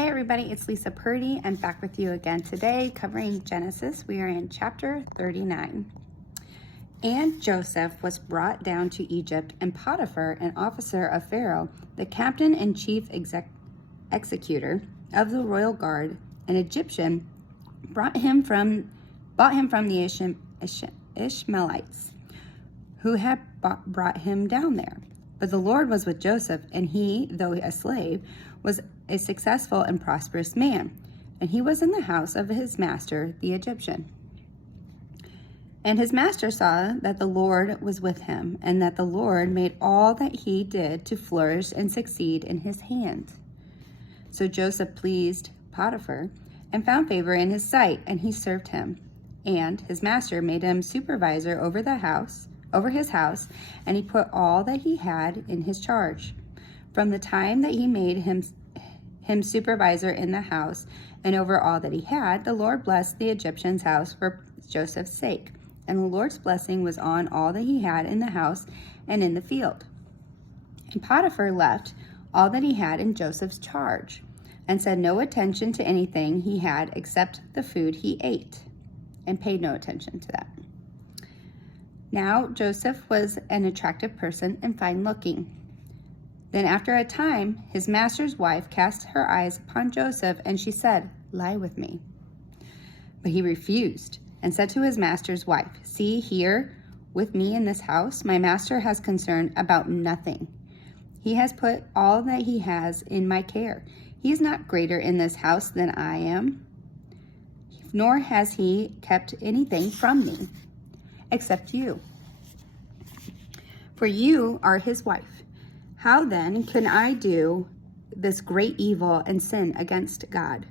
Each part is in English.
Hey everybody, it's Lisa Purdy. I'm back with you again today covering Genesis. We are in chapter 39. And Joseph was brought down to Egypt, and Potiphar, an officer of Pharaoh, the captain and chief executor of the royal guard, an Egyptian, bought him from the Ishmaelites, who had brought him down there. But the Lord was with Joseph, and he, though a slave, was a successful and prosperous man, and he was in the house of his master, the Egyptian. And his master saw that the Lord was with him, and that the Lord made all that he did to flourish and succeed in his hand. So Joseph pleased Potiphar and found favor in his sight, and he served him. And his master made him supervisor over his house, and he put all that he had in his charge. From the time that he made him supervisor in the house and over all that he had, the Lord blessed the Egyptian's house for Joseph's sake. And the Lord's blessing was on all that he had in the house and in the field. And Potiphar left all that he had in Joseph's charge, and said no attention to anything he had except the food he ate, and paid no attention to that. Now Joseph was an attractive person and fine-looking. Then after a time, his master's wife cast her eyes upon Joseph, and she said, "Lie with me." But he refused, and said to his master's wife, "See here with me in this house, my master has concern about nothing. He has put all that he has in my care. He is not greater in this house than I am, nor has he kept anything from me, except you. For you are his wife. How then can I do this great evil and sin against God?"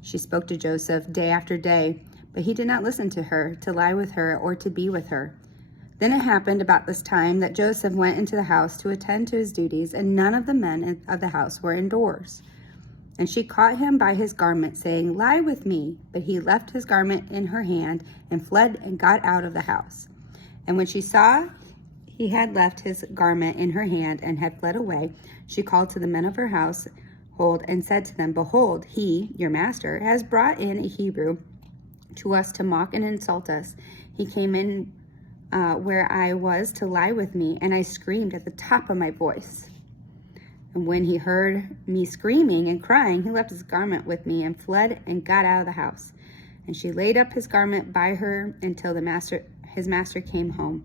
She spoke to Joseph day after day, but he did not listen to her, to lie with her, or to be with her. Then it happened about this time that Joseph went into the house to attend to his duties, and none of the men of the house were indoors. And she caught him by his garment, saying, "Lie with me." But he left his garment in her hand, and fled and got out of the house. And when she saw he had left his garment in her hand and had fled away, she called to the men of her household and said to them, "Behold, he, your master, has brought in a Hebrew to us to mock and insult us. He came in where I was to lie with me, and I screamed at the top of my voice. And when he heard me screaming and crying, he left his garment with me and fled and got out of the house. And she laid up his garment by her until his master came home.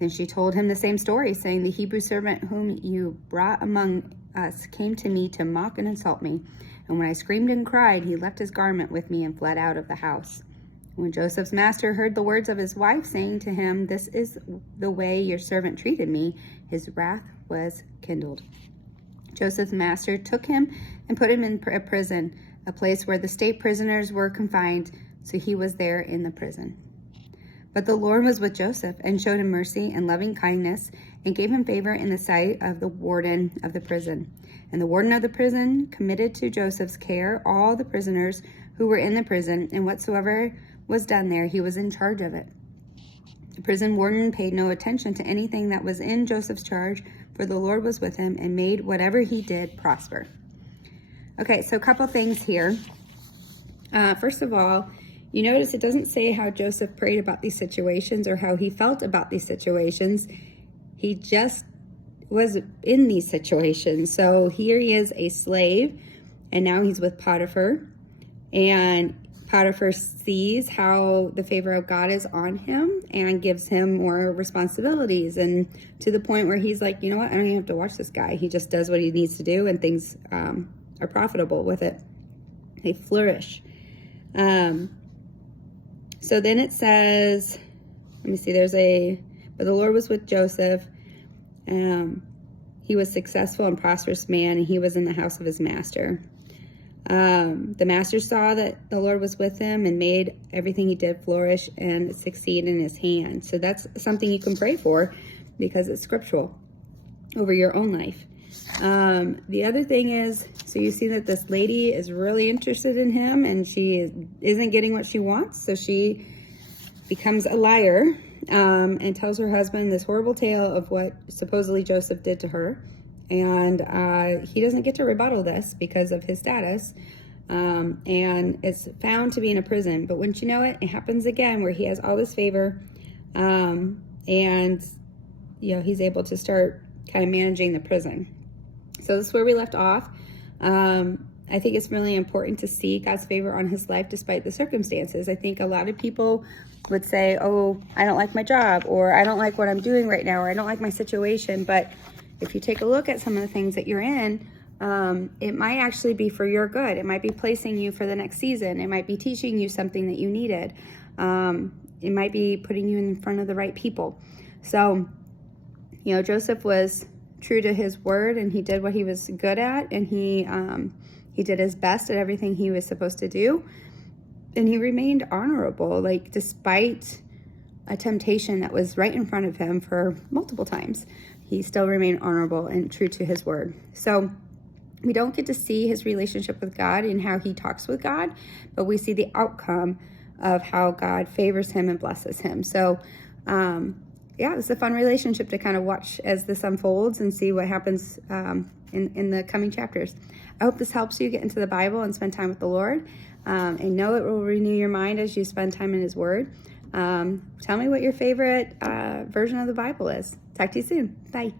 Then she told him the same story, saying, "The Hebrew servant whom you brought among us came to me to mock and insult me. And when I screamed and cried, he left his garment with me and fled out of the house." When Joseph's master heard the words of his wife, saying to him, "This is the way your servant treated me," his wrath was kindled. Joseph's master took him and put him in a prison, a place where the state prisoners were confined, so he was there in the prison. But the Lord was with Joseph and showed him mercy and loving kindness, and gave him favor in the sight of the warden of the prison. And the warden of the prison committed to Joseph's care all the prisoners who were in the prison, and whatsoever was done there, he was in charge of it. The prison warden paid no attention to anything that was in Joseph's charge, for the Lord was with him and made whatever he did prosper. Okay, so a couple things here. First of all, you notice it doesn't say how Joseph prayed about these situations or how he felt about these situations. He just was in these situations. So here he is, a slave, and now he's with Potiphar. And Potiphar sees how the favor of God is on him and gives him more responsibilities, and to the point where he's like, you know what, I don't even have to watch this guy. He just does what he needs to do, and things are profitable with it. They flourish. So then it says, let me see, but the Lord was with Joseph. He was successful and prosperous man, and he was in the house of his master. The master saw that the Lord was with him and made everything he did flourish and succeed in his hand. So that's something you can pray for because it's scriptural over your own life. The other thing is, so you see that this lady is really interested in him, and she isn't getting what she wants. So she becomes a liar and tells her husband this horrible tale of what supposedly Joseph did to her. And he doesn't get to rebuttal this because of his status. and is found to be in a prison. But wouldn't you know it, it happens again where he has all this favor, and he's able to start kind of managing the prison. So this is where we left off. I think it's really important to see God's favor on his life despite the circumstances. I think a lot of people would say, oh, I don't like my job, or I don't like what I'm doing right now, or I don't like my situation. But if you take a look at some of the things that you're in, it might actually be for your good. It might be placing you for the next season. It might be teaching you something that you needed. It might be putting you in front of the right people. So, Joseph was true to his word, and he did what he was good at, and he did his best at everything he was supposed to do, and he remained honorable, despite a temptation that was right in front of him for multiple times. He still remained honorable and true to his word. So we don't get to see his relationship with God and how he talks with God, but we see the outcome of how God favors him and blesses him. So it's a fun relationship to kind of watch as this unfolds and see what happens in the coming chapters. I hope this helps you get into the Bible and spend time with the Lord, and know it will renew your mind as you spend time in his word. Tell me what your favorite version of the Bible is. Talk to you soon. Bye.